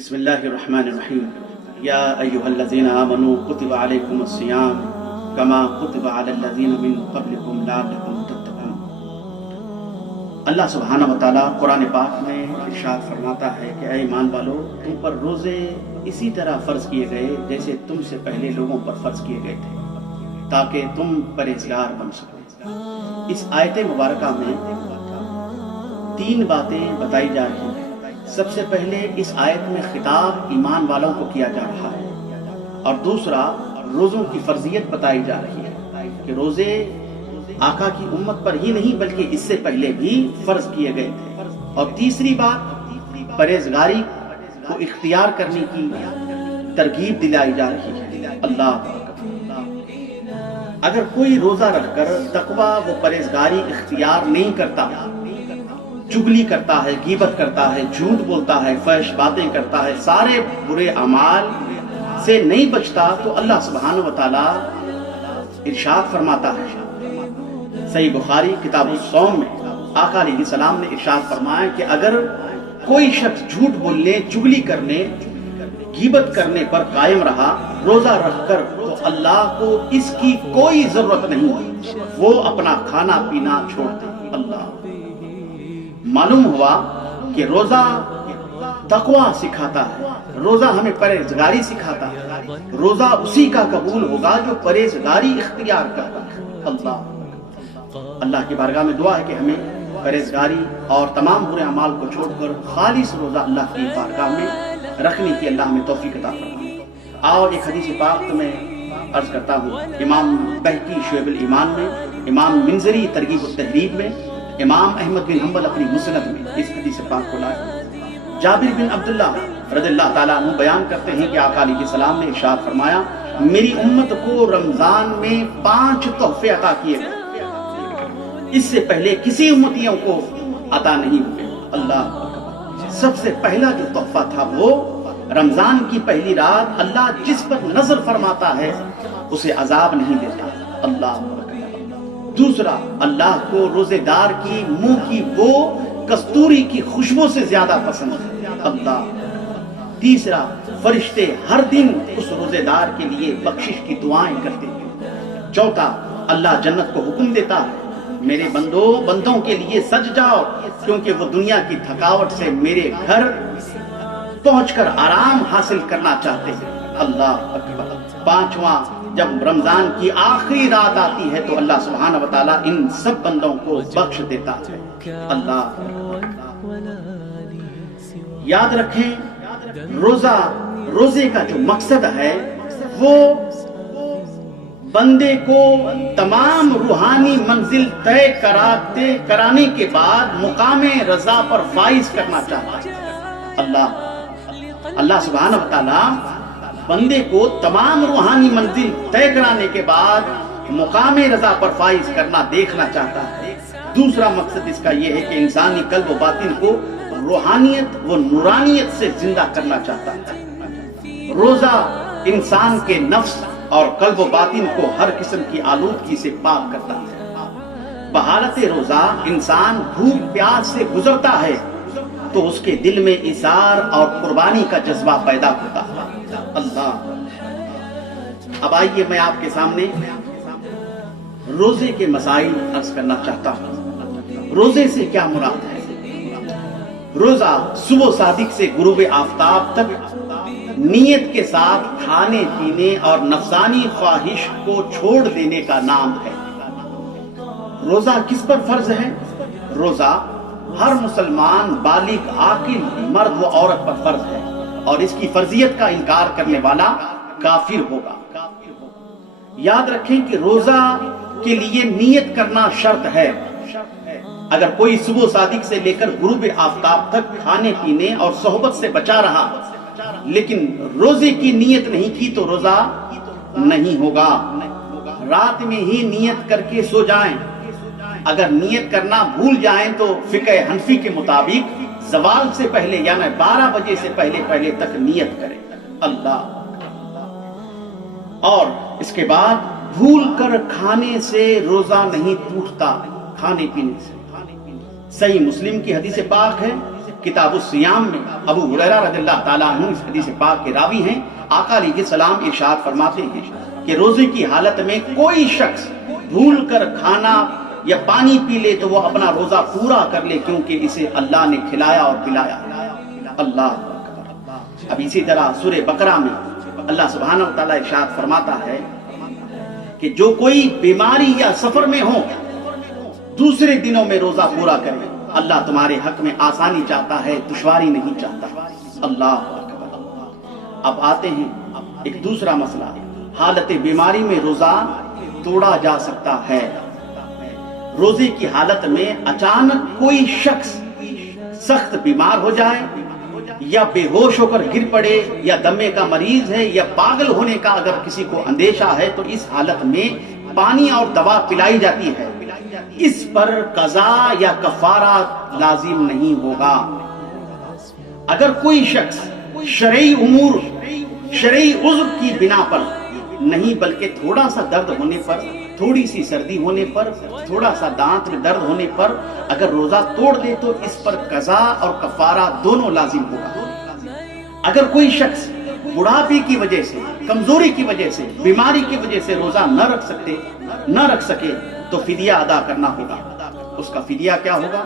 بسم اللہ الرحمن الرحیم یا ایہا الذین آمنوا کتب علیکم الصیام کما کتب علی الذین من قبلکم لعلکم تتقون۔ اللہ سبحانہ وتعالیٰ قرآن پاک میں ارشاد فرماتا ہے کہ اے ایمان والو، تم پر روزے اسی طرح فرض کیے گئے جیسے تم سے پہلے لوگوں پر فرض کیے گئے تھے تاکہ تم پرہیزگار بن سکو۔ اس آیت مبارکہ میں تین باتیں بتائی جا رہی ہیں۔ سب سے پہلے اس آیت میں خطاب ایمان والوں کو کیا جا رہا ہے، اور دوسرا روزوں کی فرضیت بتائی جا رہی ہے کہ روزے آقا کی امت پر ہی نہیں بلکہ اس سے پہلے بھی فرض کیے گئے تھے، اور تیسری بات پرہیزگاری کو اختیار کرنے کی ترغیب دلائی جا رہی ہے۔ اللہ اگر کوئی روزہ رکھ کر تقویٰ و پرہیزگاری اختیار نہیں کرتا، چگلی کرتا ہے، غیبت کرتا ہے، جھوٹ بولتا ہے، فحش باتیں کرتا ہے، سارے برے اعمال سے نہیں بچتا، تو اللہ سبحانہ وتعالیٰ ارشاد فرماتا ہے صحیح بخاری کتاب الصوم میں آقا علیہ السلام نے ارشاد فرمایا کہ اگر کوئی شخص جھوٹ بولنے، چگلی کرنے، غیبت کرنے پر قائم رہا روزہ رکھ کر، تو اللہ کو اس کی کوئی ضرورت نہیں، وہ اپنا کھانا پینا چھوڑ دے۔ اللہ معلوم ہوا کہ روزہ تقویٰ سکھاتا ہے، روزہ ہمیں پرہیزگاری سکھاتا ہے۔ روزہ اسی کا قبول ہوگا جو پرہیزگاری اختیار کرتا ہے۔ اللہ کی بارگاہ میں دعا ہے کہ ہمیں پرہیزگاری اور تمام برے اعمال کو چھوڑ کر خالص روزہ اللہ کی بارگاہ میں رکھنے کی اللہ ہمیں توفیق عطا فرمائے۔ آؤ ایک حدیث پاک میں عرض کرتا ہوں۔ امام بہقی شعب الایمان میں، امام منذری ترغیب التہذیب میں، امام احمد بن حنبل اپنی مسند میں اس حدیث پاک کو لائے۔ جابر بن عبداللہ رضی اللہ تعالیٰ عنہ بیان کرتے ہیں کہ آقا علیہ السلام نے ارشاد فرمایا، میری امت کو رمضان میں 5 تحفے عطا کیے گئے، اس سے پہلے کسی امتیوں کو عطا نہیں ہوئے۔ اللہ سب سے پہلا جو تحفہ تھا وہ رمضان کی پہلی رات اللہ جس پر نظر فرماتا ہے اسے عذاب نہیں دیتا۔ اللہ دوسرا، اللہ کو روزے دار کی منہ کی وہ کستوری کی خوشبو سے زیادہ پسند ہے۔ اللہ تیسرا، فرشتے ہر دن اس روزے دار کے لیے بخشش کی دعائیں کرتے ہیں۔ چوتھا، اللہ جنت کو حکم دیتا ہے، میرے بندوں کے لیے سج جاؤ کیونکہ وہ دنیا کی تھکاوٹ سے میرے گھر پہنچ کر آرام حاصل کرنا چاہتے ہیں۔ اللہ اکبر۔ پانچواں، جب رمضان کی آخری رات آتی ہے تو اللہ سبحانہ وتعالیٰ ان سب بندوں کو بخش دیتا ہے۔ اللہ یاد رکھیں، روزے کا جو مقصد ہے وہ بندے کو تمام روحانی منزل طے کرانے کے بعد مقام رضا پر فائز کرنا چاہتا ہے۔ اللہ سبحانہ وتعالیٰ بندے کو تمام روحانی منزل طے کرانے کے بعد مقام رضا پر فائز کرنا دیکھنا چاہتا ہے۔ دوسرا مقصد اس کا یہ ہے کہ انسانی قلب و باطن کو روحانیت و نورانیت سے زندہ کرنا چاہتا ہے۔ روزہ انسان کے نفس اور قلب و باطن کو ہر قسم کی آلودگی سے پاک کرتا ہے۔ بحالت روزہ انسان بھوک پیاس سے گزرتا ہے تو اس کے دل میں ایثار اور قربانی کا جذبہ پیدا ہوتا ہے۔ اللہ اب آئیے میں آپ کے سامنے روزے کے مسائل عرض کرنا چاہتا ہوں۔ روزے سے کیا مراد ہے؟ روزہ صبح صادق سے غروب آفتاب تک نیت کے ساتھ کھانے پینے اور نفسانی خواہش کو چھوڑ دینے کا نام ہے۔ روزہ کس پر فرض ہے؟ روزہ ہر مسلمان بالغ عاقل مرد و عورت پر فرض ہے، اور اس کی فرضیت کا انکار کرنے والا کافر ہوگا۔ یاد رکھیں کہ روزہ کے لیے نیت کرنا شرط ہے۔ اگر کوئی صبح صادق سے لے کر غروب آفتاب تک کھانے پینے اور صحبت سے بچا رہا لیکن روزے کی نیت نہیں کی تو روزہ نہیں ہوگا۔ رات میں ہی نیت کر کے سو جائیں، اگر نیت کرنا بھول جائیں تو فقہ حنفی کے مطابق زوال سے پہلے یعنی 12 بجے سے پہلے تک نیت کریں۔ اللہ اور اس کے بعد بھول کر کھانے سے روزہ نہیں ٹوٹتا، کھانے پینے سے۔ صحیح مسلم کی حدیث پاک ہے کتاب الصیام میں ابو ہریرہ رضی اللہ تعالیٰ عنہ اس حدیث پاک کے راوی ہیں، آقا علیہ السلام ارشاد فرماتے ہیں کہ روزے کی حالت میں کوئی شخص بھول کر کھانا یا پانی پی لے تو وہ اپنا روزہ پورا کر لے، کیونکہ اسے اللہ نے کھلایا اور پلایا۔ اللہ اکبر۔ اب اسی طرح سورہ بقرہ میں اللہ سبحانہ و تعالیٰ ارشاد فرماتا ہے کہ جو کوئی بیماری یا سفر میں ہو دوسرے دنوں میں روزہ پورا کرے، اللہ تمہارے حق میں آسانی چاہتا ہے، دشواری نہیں چاہتا۔ اللہ اکبر۔ اب آتے ہیں ایک دوسرا مسئلہ، حالت بیماری میں روزہ توڑا جا سکتا ہے۔ روزے کی حالت میں اچانک کوئی شخص سخت بیمار ہو جائے یا بے ہوش ہو کر گر پڑے یا دمے کا مریض ہے یا پاگل ہونے کا اگر کسی کو اندیشہ ہے تو اس حالت میں پانی اور دوا پلائی جاتی ہے، اس پر قضا یا کفارہ لازم نہیں ہوگا۔ اگر کوئی شخص شرعی امور، شرعی عذر کی بنا پر نہیں بلکہ تھوڑا سا درد ہونے پر، تھوڑی سی سردی ہونے پر، تھوڑا سا دانت میں درد ہونے پر اگر روزہ توڑ دے تو اس پر قضا اور کفارہ دونوں لازم ہوگا۔ اگر کوئی شخص بڑھاپے کی وجہ سے، کمزوری کی وجہ سے، بیماری کی وجہ سے روزہ نہ رکھ سکے تو فدیہ ادا کرنا ہوگا۔ اس کا فدیہ کیا ہوگا؟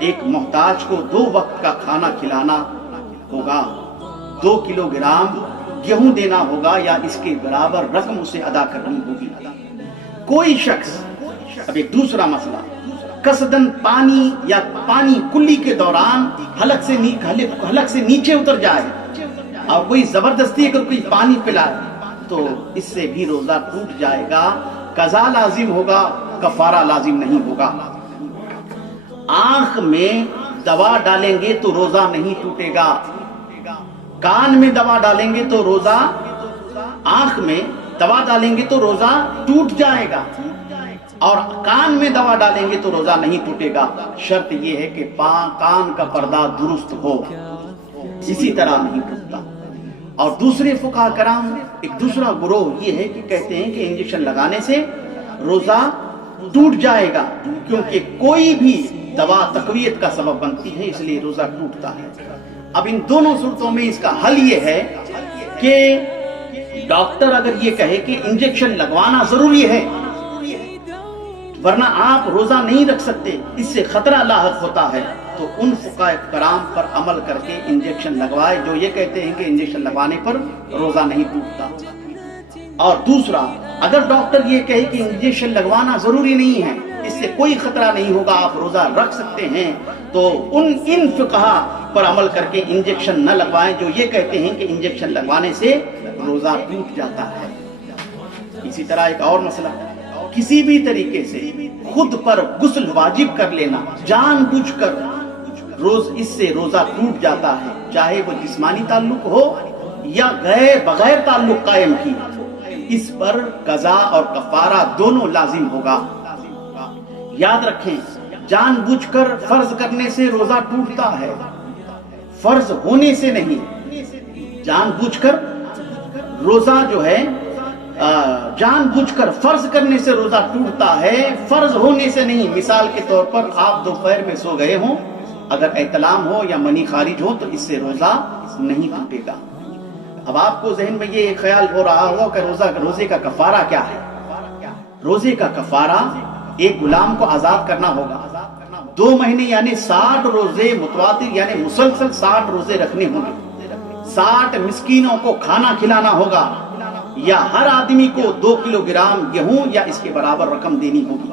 ایک محتاج کو 2 وقت کا کھانا کھلانا ہوگا، 2 کلو گرام گیہوں دینا ہوگا یا اس کے برابر رقم اسے ادا کرنی ہوگی۔ کوئی شخص، اب ایک دوسرا مسئلہ، قصدن پانی یا پانی کلی کے دوران حلق سے نیچے اتر جائے اور کوئی زبردستی اگر کوئی پانی پلائے تو اس سے بھی روزہ ٹوٹ جائے گا، قضا لازم ہوگا، کفارہ لازم نہیں ہوگا۔ آنکھ میں دوا ڈالیں گے تو روزہ نہیں ٹوٹے گا، کان میں دوا ڈالیں گے تو روزہ، آنکھ میں دوا ڈالیں گے تو روزہ ٹوٹ جائے گا، اور کان میں دوا ڈالیں گے تو روزہ نہیں ٹوٹے گا۔ شرط یہ ہے کہ کان کا پردہ درست ہو، اسی طرح نہیں ٹوٹتا۔ اور دوسرے فقہاء کرام ایک دوسرا گروہ یہ ہے کہ کہتے ہیں کہ انجیکشن لگانے سے روزہ ٹوٹ جائے گا، کیونکہ کوئی بھی دوا تقویت کا سبب بنتی ہے، اس لیے روزہ ٹوٹتا ہے۔ اب ان دونوں صورتوں میں اس کا حل یہ ہے کہ ڈاکٹر اگر یہ کہے کہ انجیکشن لگوانا ضروری ہے ورنہ آپ روزہ نہیں رکھ سکتے، اس سے خطرہ لاحق ہوتا ہے، تو ان فقہاء کرام پر عمل کر کے انجیکشن لگوائے جو یہ کہتے ہیں کہ انجیکشن لگوانے پر روزہ نہیں ٹوٹتا۔ اور دوسرا، اگر ڈاکٹر یہ کہے کہ انجیکشن لگوانا ضروری نہیں ہے، اس سے کوئی خطرہ نہیں ہوگا، آپ روزہ رکھ سکتے ہیں، تو ان فقہاء پر عمل کر کے انجیکشن نہ لگوائیں جو یہ کہتے ہیں کہ انجیکشن لگوانے سے روزہ ٹوٹ جاتا ہے۔ اسی طرح ایک اور مسئلہ، کسی بھی طریقے سے خود پر غسل واجب کر لینا جان بوجھ کر اس سے روزہ ٹوٹ جاتا ہے، چاہے وہ جسمانی تعلق ہو یا بغیر تعلق قائم کی، اس پر قضا اور کفارہ دونوں لازم ہوگا۔ یاد رکھیں، جان بوجھ کر فرض کرنے سے روزہ ٹوٹتا ہے، فرض ہونے سے نہیں۔ جان بوجھ کر روزہ جو ہے جان بوجھ کر فرض کرنے سے روزہ ٹوٹتا ہے، فرض ہونے سے نہیں۔ مثال کے طور پر آپ دوپہر میں سو گئے ہوں، اگر احتلام ہو یا منی خارج ہو تو اس سے روزہ نہیں ٹوٹے گا۔ اب آپ کو ذہن میں یہ خیال ہو رہا ہو کہ روزے کا کفارہ کیا ہے؟ روزے کا کفارہ ایک غلام کو آزاد کرنا ہوگا، 2 مہینے یعنی 60 روزے متواتر یعنی مسلسل 60 روزے رکھنے ہوں گے، 60 مسکینوں کو کھانا کھلانا ہوگا، یا ہر آدمی کو 2 کلو گرام گیہوں یا اس کے برابر رقم دینی ہوگی۔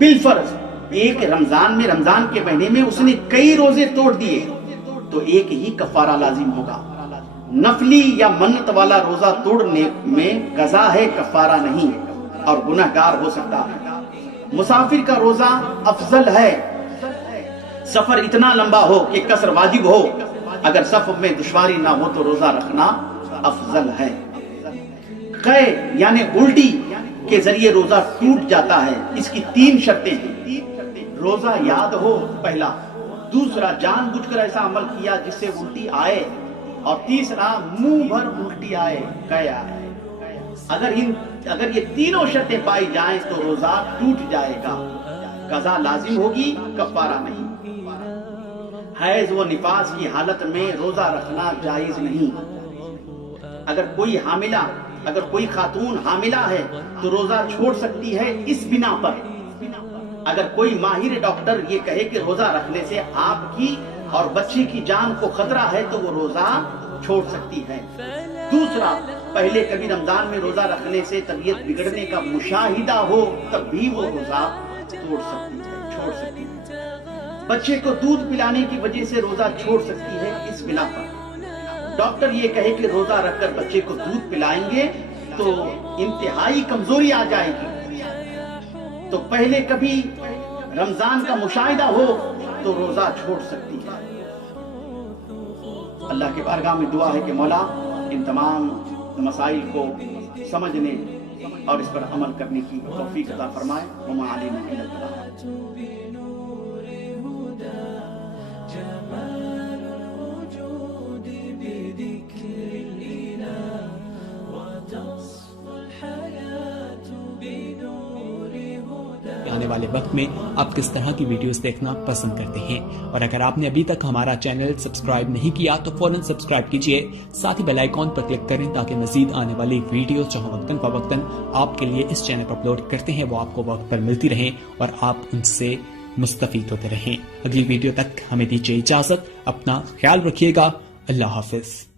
بالفرض ایک رمضان کے مہینے میں اس نے کئی روزے توڑ دیے تو ایک ہی کفارہ لازم ہوگا۔ نفلی یا منت والا روزہ توڑنے میں قضا ہے، کفارہ نہیں، اور گنہگار ہو سکتا ہے۔ مسافر کا روزہ افضل ہے، سفر اتنا لمبا ہو کہ قصر واجب ہو، اگر سفر میں دشواری نہ ہو تو روزہ رکھنا افضل ہے۔ قے یعنی الٹی کے ذریعے روزہ ٹوٹ جاتا ہے، اس کی 3 شرطیں ہیں۔ روزہ یاد ہو پہلا، دوسرا جان بوجھ کر ایسا عمل کیا جس سے الٹی آئے، اور تیسرا منہ بھر الٹی آئے، قے آئے۔ اگر یہ تینوں شرطیں پائی جائیں تو روزہ ٹوٹ جائے گا، قضا لازم ہوگی، کفارہ نہیں۔ حیض و نفاس کی حالت میں روزہ رکھنا جائز نہیں. اگر کوئی خاتون حاملہ ہے تو روزہ چھوڑ سکتی ہے اس بنا پر. اگر کوئی ماہر ڈاکٹر یہ کہے کہ روزہ رکھنے سے آپ کی اور بچے کی جان کو خطرہ ہے تو وہ روزہ چھوڑ سکتی ہے. دوسرا، پہلے کبھی رمضان میں روزہ رکھنے سے طبیعت بگڑنے کا مشاہدہ ہو تب بھی وہ روزہ چھوڑ سکتی ہے. بچے کو دودھ پلانے کی وجہ سے روزہ چھوڑ سکتی ہے اس بنا پر. ڈاکٹر یہ کہے کہ روزہ رکھ کر بچے کو دودھ پلائیں گے تو انتہائی کمزوری آ جائے گی. تو پہلے کبھی رمضان کا مشاہدہ ہو تو روزہ چھوڑ سکتی ہے. اللہ کے بارگاہ میں دعا ہے کہ مولا ان تمام مسائل کو سمجھنے اور اس پر عمل کرنے کی توفیق عطا فرمائے. وما علینا الا البلاغ. آنے والے وقت میں آپ کس طرح کی ویڈیوز دیکھنا پسند کرتے ہیں، اور اگر آپ نے ابھی تک ہمارا چینل سبسکرائب نہیں کیا تو فوراً سبسکرائب کیجئے، ساتھ ہی بیل آئیکن پر کلک کریں تاکہ مزید آنے والی ویڈیوز جو وقتاً فوقتاً آپ کے لیے اس چینل پر اپلوڈ کرتے ہیں وہ آپ کو وقت پر ملتی رہیں اور آپ ان سے مستفید ہوتے رہیں. اگلی ویڈیو تک ہمیں دیجیے اجازت. اپنا خیال رکھیے گا. اللہ حافظ.